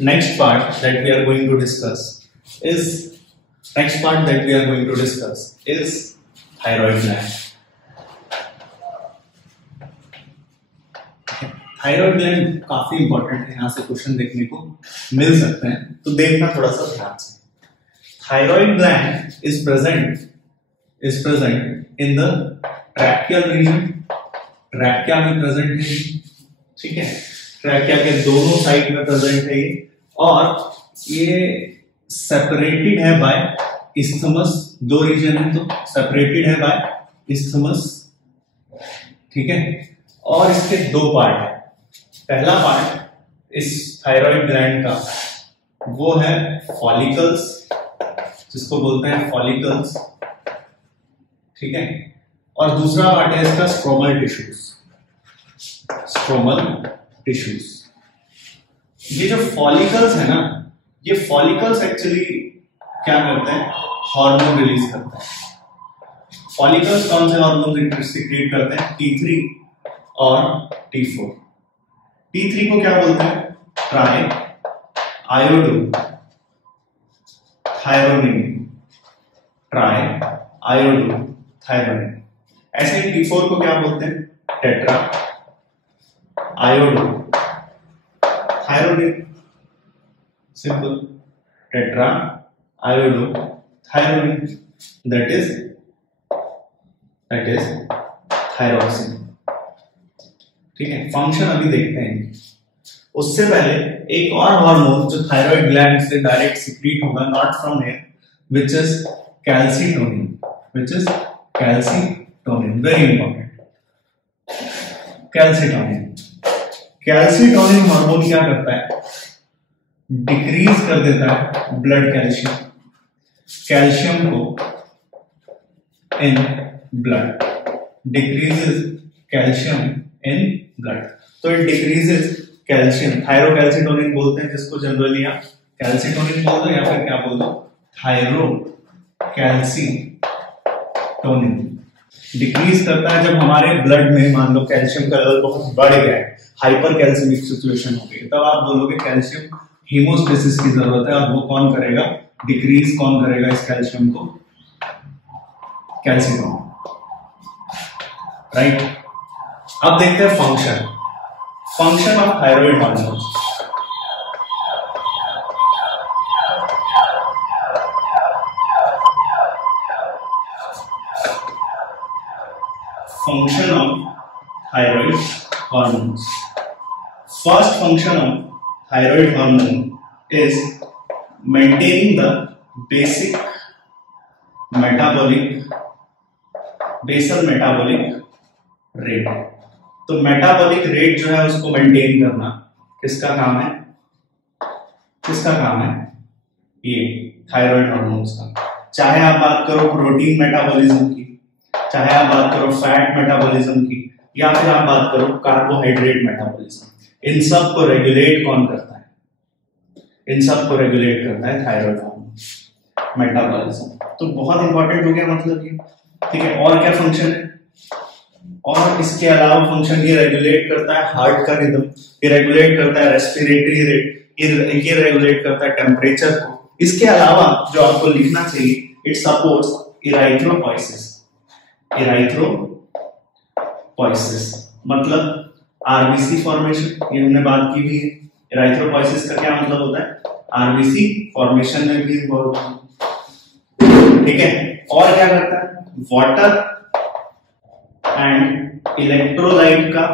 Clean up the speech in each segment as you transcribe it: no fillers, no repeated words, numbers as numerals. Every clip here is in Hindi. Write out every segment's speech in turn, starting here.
next part that we are going to discuss is thyroid gland. Thyroid gland काफी इंपॉर्टेंट है, यहां से क्वेश्चन देखने को मिल सकते हैं, तो देखना थोड़ा सा ध्यान से. Thyroid gland is present in the tracheal region. Trachea में प्रेजेंट है, ठीक है, ट्रैकिया के दोनों साइड में प्रेजेंट है ये, और ये सेपरेटेड है बाय इस्थमस. दो रीजन है तो सेपरेटेड है बाय इस्थमस, ठीक है. और इसके दो पार्ट है. पहला पार्ट इस थायराइड ग्लैंड का वो है फॉलिकल्स, जिसको बोलते हैं फॉलिकल्स, ठीक है. और दूसरा पार्ट है इसका स्ट्रोमल टिश्यूज. ये जो फॉलिकल्स है ना, ये फॉलिकल्स एक्चुअली क्या करते हैं, हार्मोन रिलीज करते हैं. फॉलिकल्स कौन से हार्मोन सिक्रीट करते हैं, T3 और T4. T3 को क्या बोलते हैं, ट्राई आयोडो थायरोनिन. ऐसे ही T4 को क्या बोलते हैं, tetra iodo thyronine. Simple, tetra iodo thyronine, that is thyroxine, ठीक है. फंक्शन अभी देखते हैं. उससे पहले एक और हार्मोन जो थायराइड ग्लैंड से डायरेक्ट सिक्रीट होगा, not from here, which is calcitonin. Very important. Calcitonin hormone क्या करता है, डिक्रीज कर देता है ब्लड कैल्शियम को in blood, decreases calcium in blood. तो इट डिक्रीजेस कैल्शियम. थायरोकैल्सीटोनिन बोलते हैं जिसको जनरली आप कैल्सीटोनिन बोल दो या फिर क्या बोल दो, थायरोकैल्सीटोनिन. डिक्रीज करता है जब हमारे ब्लड में मान लो कैल्शियम का लेवल बहुत बढ़ गया है, हाइपर कैल्सियमिक सिचुएशन हो गई, तब आप बोलोगे कैल्शियम हीमोस्टेसिस की जरूरत है. और वो कौन करेगा, डिक्रीज कौन करेगा इस कैल्शियम को, कैल्सीटोनिन, राइट. अब देखते हैं function of thyroid hormone. Function of thyroid hormone. First function of thyroid hormone is maintaining the basal metabolic rate. तो मेटाबॉलिक रेट जो है उसको मेंटेन करना किसका काम है, ये थायराइड हार्मोन्स का. चाहे आप बात करो प्रोटीन मेटाबॉलिज्म की, चाहे आप बात करो फैट मेटाबॉलिज्म की, या फिर आप बात करो कार्बोहाइड्रेट मेटाबॉलिज्म, इन सब को रेगुलेट कौन करता है, इन सब को रेगुलेट करता है थायराइड हार्मोन मेटाबॉलिज्म. तो बहुत इंपॉर्टेंट हो गया मतलब ये, ठीक है. और क्या फंक्शन है, और इसके अलावा फंक्शन ये रेगुलेट करता है हार्ट का रिदम, ये रेगुलेट करता है रेस्पिरेटरी रेट, ये रेगुलेट करता है टेम्परेचर को. इसके अलावा जो आपको लिखना चाहिए, इट सपोर्ट्स इराइथ्रोपोइसिस, मतलब आरबीसी फॉर्मेशन, ये हमने बात की भी है. इराइथ्रोपोइसिस का क्या मतलब होता है, आरबीसी फॉर्मेशन में भी इन्वॉल्व है, ठीक है. और क्या करता है, वाटर एंड इलेक्ट्रोलाइट का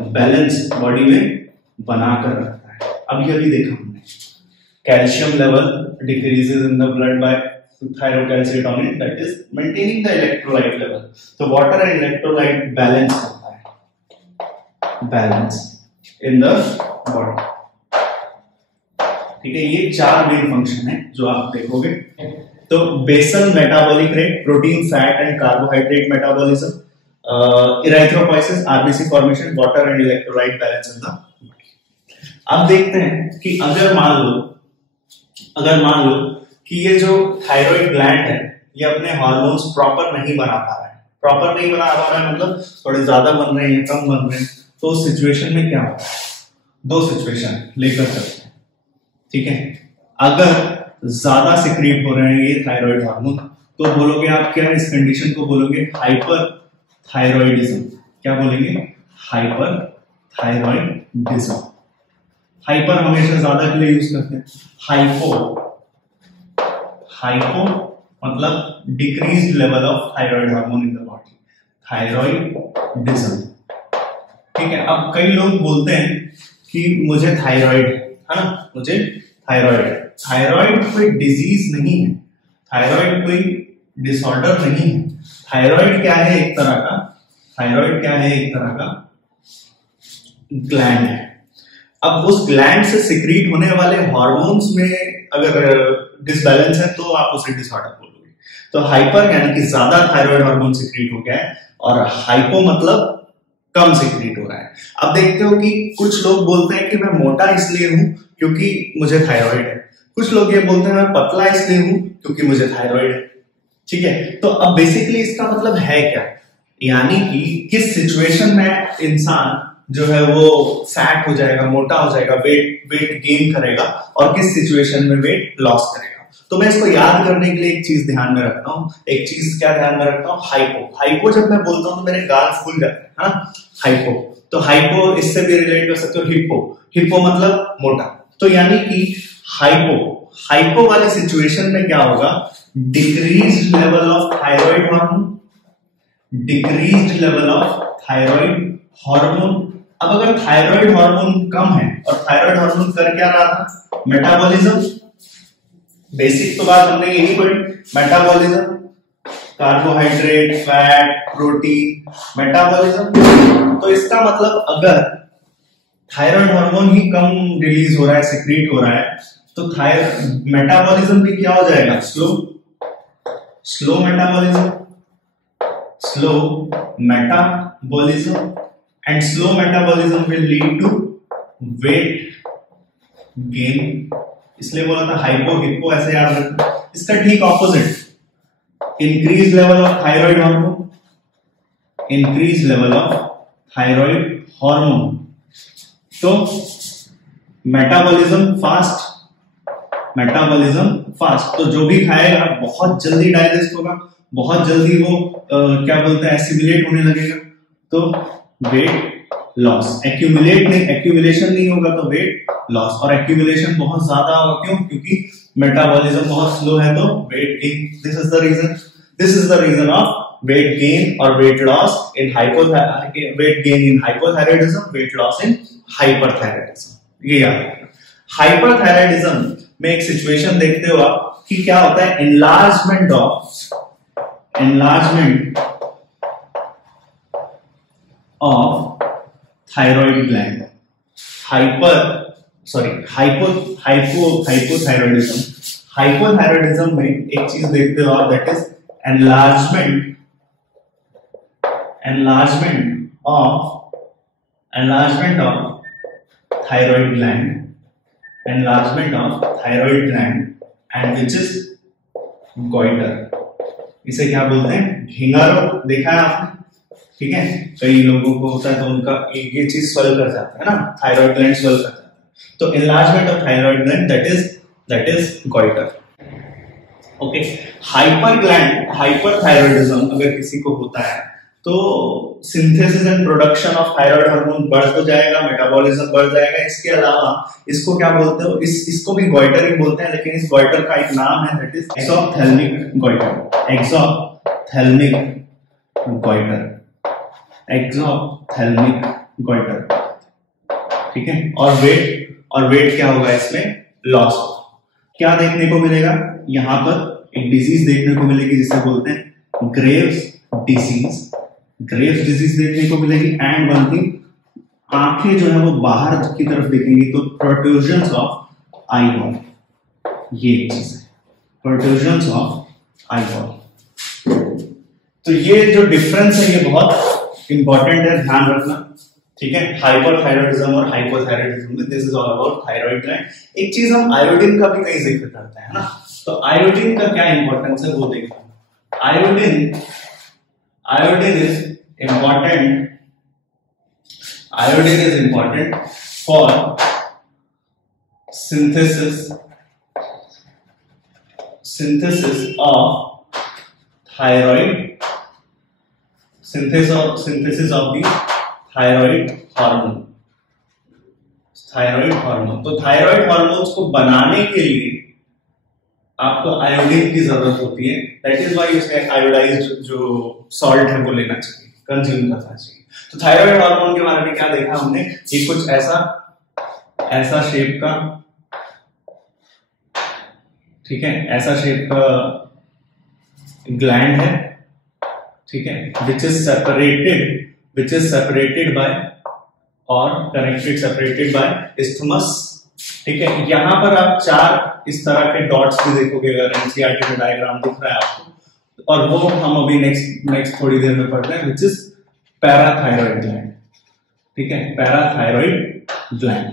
बैलेंस बॉडी में बनाकर रखता है. अब ये भी देखा हमने, calcium level decreases in the blood bye thyrocalcitonin, that is maintaining the electrolyte level. तो वाटर एंड इलेक्ट्रोलाइट बैलेंस करता है, बैलेंस इन द बॉडी, ठीक है. ये चार मेन फंक्शन है जो आप देखोगे. तो basal metabolic rate, protein fat and carbohydrate metabolism, erythropoiesis, RBC formation, water and electrolyte balance in the body. अब देखते हैं कि अगर मान लो कि ये जो थायराइड ग्लैंड है ये अपने हार्मोन्स प्रॉपर नहीं बना पा रहा है, मतलब थोड़े ज्यादा बन रहे हैं, कम बन रहे हैं, तो उस सिचुएशन में क्या होता है, दो सिचुएशन लेकर चलते हैं. ठीक है। अगर ज्यादा सिक्रीट हो रहे हैं ये थायराइड हार्मोन तो बोलोगे आप क्या, इस कंडीशन को बोलोगे हाइपर थायरॉइडिज्म। क्या बोलेंगे? Hyper thyroidism. हाइपर हमेशा ज्यादा के लिए यूज करते हैं। हाइपो मतलब decreased level of thyroid hormone in the body, thyroidism. ठीक है। अब कई लोग बोलते हैं कि मुझे थायराइड है ना, मुझे थायराइड है। थायराइड कोई डिजीज नहीं है, थायराइड कोई डिसऑर्डर नहीं है। थायराइड क्या है? एक तरह का, थायराइड क्या है? एक तरह का ग्लैंड है। अब उस ग्लैंड से सिक्रीट होने वाले हार्मोन्स में अगर डिसबैलेंस है तो आप उसे डिसऑर्डर बोलोगे। तो हाइपर यानी कि ज्यादा थायराइड हार्मोन सिक्रीट हो गया है, और हाइपो मतलब कम सिक्रीट हो रहा है। अब देखते हो कि कुछ लोग बोलते हैं कि मैं मोटा इसलिए हूं क्योंकि मुझे थायराइड है, कुछ लोग ये बोलते हैं मैं पतला इसलिए हूं क्योंकि मुझे थायराइड है। ठीक है। तो अब बेसिकली इसका मतलब है क्या, यानी कि किस सिचुएशन में इंसान जो है वो फैट हो जाएगा, मोटा हो जाएगा, वेट गेन करेगा, और किस सिचुएशन में वेट लॉस करेगा। तो मैं इसको याद करने के लिए एक चीज ध्यान में रखता हूँ। एक चीज क्या ध्यान में रखता हूँ? हाइपो। हाइपो जब मैं बोलता हूँ तो मेरे गाल फूल जाते हैं, हाइपो। तो हाइपो इससे भी रिलेट कर सकते हो हिप्पो। हिप्पो मतलब मोटा। तो यानी कि हाइपो वाले सिचुएशन में क्या होगा? Decreased level of thyroid hormone, decreased level of thyroid hormone. अब अगर थायराइड हार्मोन कम है, और थायराइड हार्मोन कर क्या रहा था? मेटाबॉलिज्म। बेसिक तो बात हमने यही पढ़ी, metabolism, carbohydrate, fat, protein, metabolism. तो इसका मतलब अगर थायराइड हार्मोन ही कम रिलीज हो रहा है, सिक्रीट हो रहा है, तो मेटाबॉलिज्म भी क्या हो जाएगा? Slow metabolism, slow metabolism, and slow metabolism will lead to weight gain। इसलिए बोला था हाइपो हिप्पो, ऐसे याद रखना। इसका ठीक opposite, increase level of thyroid hormone, increase level of thyroid hormone. तो मेटाबॉलिज्म फास्ट, तो जो भी खाएगा बहुत जल्दी डाइजेस्ट होगा, बहुत जल्दी वो क्या बोलते हैं, एसिमिलेट होने लगेगा, तो वेट लॉस। एक्यूमुलेशन नहीं होगा तो वेट लॉस, और एक्यूमुलेशन बहुत ज्यादा होगा। क्यों? क्योंकि मेटाबॉलिज्म बहुत स्लो है, तो weight gain. This is the reason of weight gain और weight loss in weight gain in hypothyroidism, weight loss in hyperthyroidism. ये याद रखना। हाइपरथायराइडिज्म में एक सिचुएशन देखते हो आप कि क्या होता है? Enlargement of thyroid gland. Hypothyroidism में एक चीज देखते हो आप, that is enlargement of thyroid gland, and which is goitre. इसे क्या बोलते हैं? घेंगारो। देखा है आपने? ठीक है। कई लोगों को होता है तो उनका ये चीज सॉल्व कर जाता है ना, थायराइड ग्लैंड सॉल्व कर जाता है। तो enlargement of thyroid gland, that is goitre. Okay. Hyperthyroidism अगर किसी को होता है तो synthesis and production of thyroid hormone बढ़ तो जाएगा, मेटाबॉलिज्म बढ़ जाएगा। इसके अलावा इसको क्या बोलते हो? इसको भी गॉइटर ही बोलते हैं, लेकिन इस गॉइटर का एक नाम है, दैट इज एक्सोप्थेल्मिक गॉइटर। एक्सोप्थेल्मिक गॉइटर। ठीक है। और वेट क्या होगा? इसमें लॉस होगा। क्या देखने को मिलेगा? यहां पर एक डिजीज देखने को मिलेगी जिसे बोलते हैं ग्रेव्स डिजीज देखने को मिलेगी। एंड वन थिंग, आंखें जो है वो बाहर की तरफ दिखेंगी, तो प्रोट्रूजन्स ऑफ आईबॉल, ये चीज है, प्रोट्रूजन्स ऑफ आईबॉल। तो ये जो डिफरेंस है ये बहुत इंपॉर्टेंट है, ध्यान रखना। ठीक है। हाइपरथायराइडिज्म और हाइपोथायराइडिज्म में this is all about thyroid gland. एक चीज हम आयोडीन का भी कहीं जिक्र करते हैं ना, तो आयोडीन का क्या इंपॉर्टेंस है वो देखना। Iodine is important for synthesis of thyroid, synthesis of the thyroid hormone। Thyroid hormone, तो थायराइड हार्मोन्स को बनाने के लिए आपको आयोडीन की जरूरत होती है। दैट इज व्हाई उसका आयोडाइज्ड जो सॉल्ट है वो लेना चाहिए, कंज्यूम करना चाहिए। तो थायराइड हार्मोन के बारे में क्या देखा हमने कि कुछ ऐसा शेप का, ठीक है, ऐसा शेप का ग्लैंड है, ठीक है, विच इज सेपरेटेड बाय और कनेक्टेड सेपरेटेड बाय इस्थमस, ठीक है। यहां पर आप 4 इस तरह के डॉट्स भी देखोगे अगर एनसीईआरटी में डायग्राम दिख रहा है आपको, और वो हम अभी नेक्स्ट थोड़ी देर में पढ़ते हैं, विच इज पैराथायरॉइड ग्लैंड, ठीक है, पैराथायरॉइड ग्लैंड।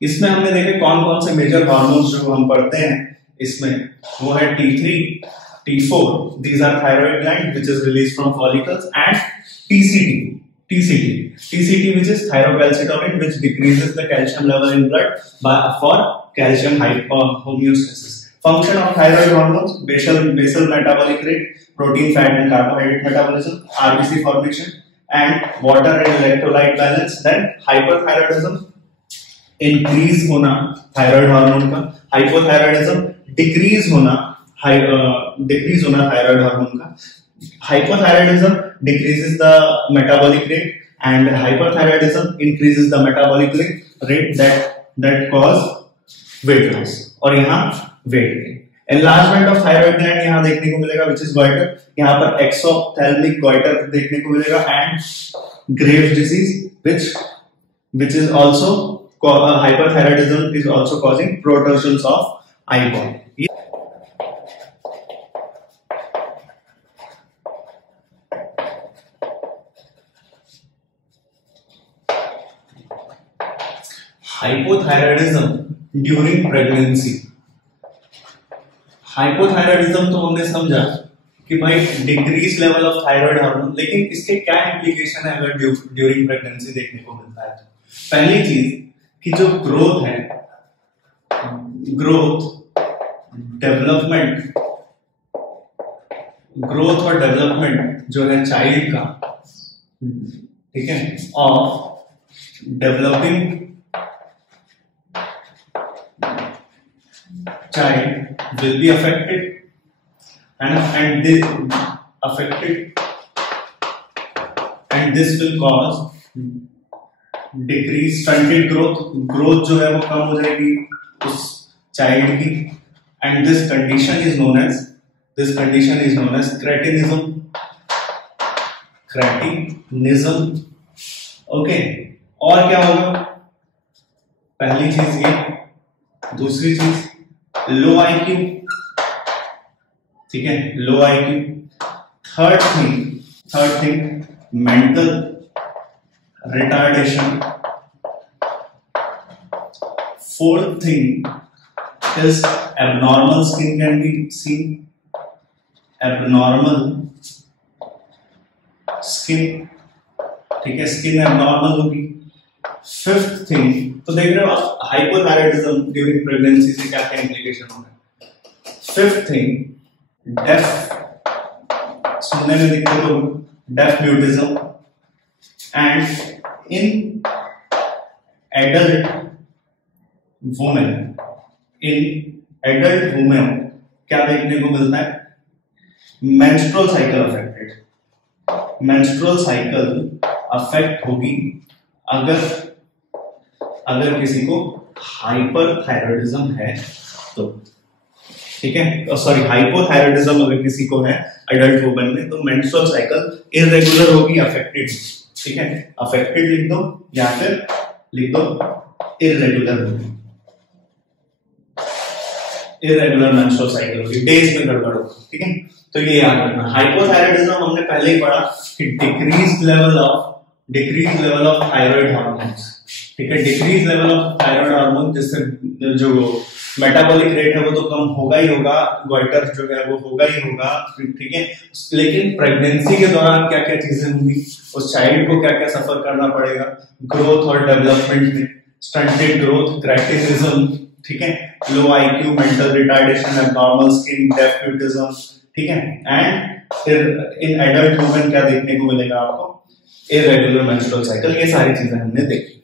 इसमें हमने देखे कौन कौन से मेजर हार्मोन्स जो हम पढ़ते हैं इसमें, वो है T3, T4, these are thyroid gland which is released from follicles, and TCT which is thyrocalcitonin, which decreases the calcium level in blood for calcium homeostasis. Function of thyroid hormones: basal metabolic rate, protein, fat and carbohydrate metabolism, RBC formation, and water and electrolyte balance. Then hyperthyroidism, increase होना thyroid hormone का, hypothyroidism, decrease होना thyroid hormone का। Hypothyroidism decreases the metabolic rate and hyperthyroidism increases the metabolic rate that cause weight loss, और यहाँ weight gain। Enlargement of thyroid gland यहाँ देखने को मिलेगा, which is goiter, यहाँ पर exophthalmic goiter देखने को मिलेगा, and Graves' disease, which is also hyperthyroidism is also causing protrusions of eyeball। Hypothyroidism during pregnancy. Hypothyroidism तो हमने समझा कि भाई decrease level of thyroid hormone, लेकिन इसके क्या इंप्लीकेशन है अगर ड्यूरिंग प्रेगनेंसी देखने को मिलता है। पहली चीज कि जो ग्रोथ है, ग्रोथ और डेवलपमेंट जो है चाइल्ड का, ठीक है, of developing child will be affected and this will cause decrease stunted growth जो है वो कम हो जाएगी उस चाइल्ड की, and this condition is known as cretinism। Okay, और क्या होगा? पहली चीज ये, दूसरी चीज लो IQ, ठीक है, लो IQ। Third thing mental retardation. Fourth thing is abnormal skin can be seen, abnormal skin, ठीक है, स्किन एबनॉर्मल होगी। फिफ्थ थिंग, तो देख रहे हो आप हाइपोथायराइडिज्म ड्यूरिंग प्रेगनेंसी से क्या क्या इंप्लीकेशन हो रहा है। फिफ्थ थिंग डेफ, सुनने में दिक्कत होगी, deaf mutism. And in adult women क्या देखने को मिलता है? Menstrual cycle affected. Menstrual cycle affect होगी अगर किसी को हाइपरथायराइडिज्म है तो, ठीक है, सॉरी, हाइपोथायराइडिज्म अगर किसी को है एडल्ट वुमेन में, तो मेंस्ट्रुअल साइकिल इररेगुलर होगी, अफेक्टेड, ठीक है, अफेक्टेड लिख दो या फिर लिख दो इररेगुलर होगी, इररेगुलर मेंस्ट्रुअल साइकिल होगी, डेज में गड़बड़ होगी, ठीक है। तो ये याद रखना। हाइपोथायराइडिज्म हमने पहले ही पढ़ा कि decrease level of thyroid hormones, ठीक है, decrease level of thyroid hormone, जिससे जो मेटाबॉलिक रेट है वो तो कम होगा ही होगा, गोइटर जो है वो होगा ही होगा, ठीक है। लेकिन प्रेगनेंसी के दौरान क्या क्या चीजें होंगी, उस चाइल्ड को क्या क्या सफर करना पड़ेगा ग्रोथ और डेवलपमेंट में, स्टंटेड ग्रोथ, क्रेटिनिज्म, ठीक है, low IQ, mental retardation, abnormal skin, deaf mutism, ठीक है। एंड फिर इन एडल्ट वुमेन क्या देखने को मिलेगा आपको, इरेगुलर मेंस्ट्रुअल साइकिल। ये सारी चीजें हमने देखी।